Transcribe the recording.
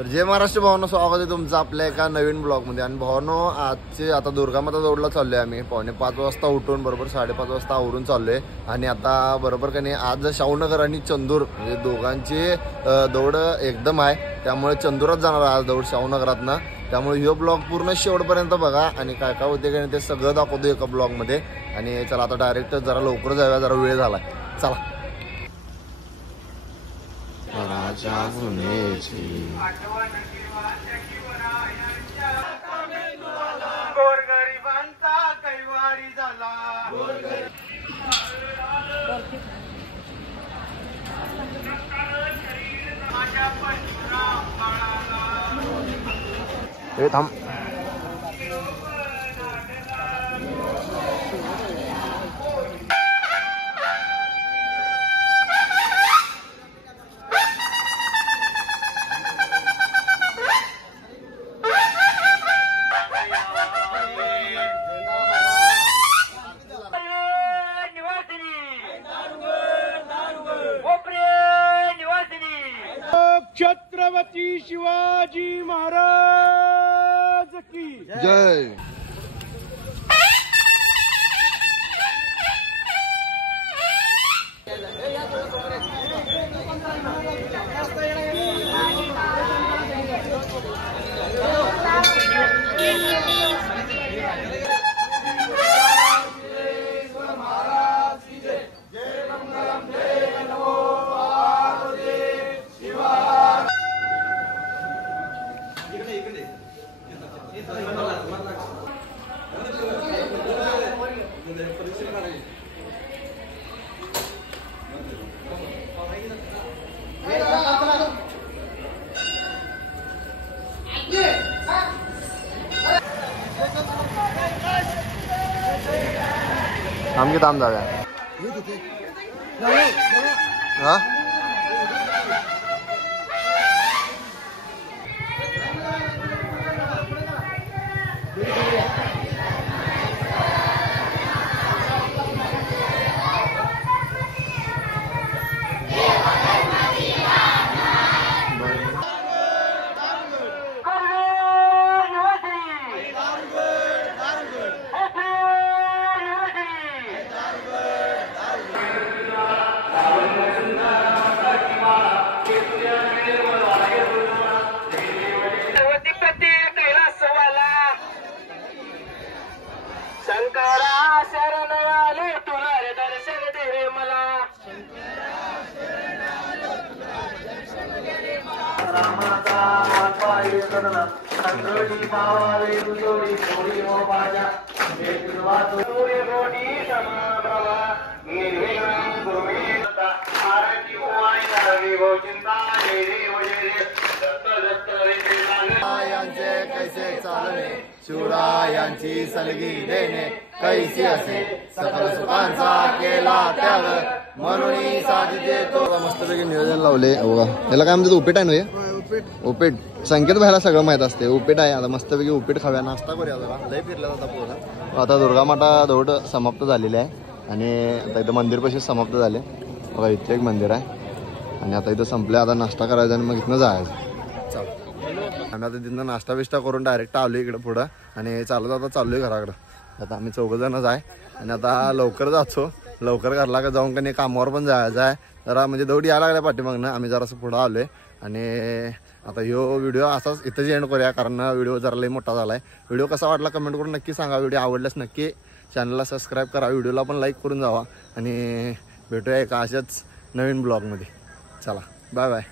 तर जय महाराष्ट्र भावांनो, स्वागत आहे तुमचं आपल्या एका नवीन ब्लॉगमध्ये. आणि भावांनो, आजचे आता दुर्गामाता दौडला चाललोय आम्ही. 4:45 वाजता उठून बरोबर 5:30 वाजता आवरून चाललोय. आणि आता बरोबर का नाही, आज शाहूनगर आणि चंदूर म्हणजे दोघांची दौड एकदम आहे. त्यामुळे चंदुरात जाणार आज दौड शाहूनगरातनं. त्यामुळे ह्यो ब्लॉग पूर्ण शेवटपर्यंत बघा आणि काय काय होते का ते सगळं दाखवतो एका ब्लॉगमध्ये. आणि चला आता डायरेक्ट जरा लवकर जाऊया, जरा वेळ झाला. चला. गोरगरिबांचा कैवारी झाला. हे थांब. छत्रपती शिवाजी महाराज की जय. थांब की थांब जाऊया. हा शंकरा शरण आले तुला रे दर्शन दे रे मला. रामाचा पाय करला संगडी पावाले तुझोडी थोडी हो बाजा सूर्य रोडी समाप्रभा निर्विघ्नं कुरु मे तथा आरती उमाय नरवी भो चिंता जय देव जय देव दत्त दत्त रे यांचे कैसे चालणे, शिवरायांची सलगी देणे, कैसी असे सकल सुखांचा केला त्याग, म्हणून साधते तो. मस्तपैकी नियोजन लावले बघा. याला काय म्हणतात, उपीट आहे ना हे? उपीट. संकेत व्हायला सगळं माहित असते. उपीट आहे. आता मस्तपैकी उपीट खाव्या, नाश्ता करूया जरा. लय फिरला जाता पोरं. आता दुर्गामाता दौड समाप्त झालेली आहे आणि आता इथं मंदिरपाशी समाप्त झाले बघा. इथे एक मंदिर आहे आणि आता इथं संपले. आता नाश्ता करायचा आणि मग इथनं जायचं. आम्ही आता तिथनं नाश्ता बिष्टा करून डायरेक्ट आलो इकडं पुढं आणि चालत आता चाललोय घराकडं. आता आम्ही 4 जणच आहे आणि आता लवकर जातो. लवकर घरला का जाऊन का नाही कामावर पण जायचं आहे जरा, म्हणजे दौड यायला लागल्या पाठीमागनं. आम्ही जरासं पुढं आलोय आणि आता ह्यो व्हिडिओ असाच इथंच एंड करूया, कारण व्हिडिओ जरा लई मोठा झाला आहे. व्हिडिओ कसा वाटला कमेंट करून नक्की सांगा. व्हिडिओ आवडल्यास नक्की चॅनलला सबस्क्राईब करा, व्हिडिओला पण लाईक करून जावा आणि भेटूया एका अशाच नवीन ब्लॉगमध्ये. चला बाय बाय.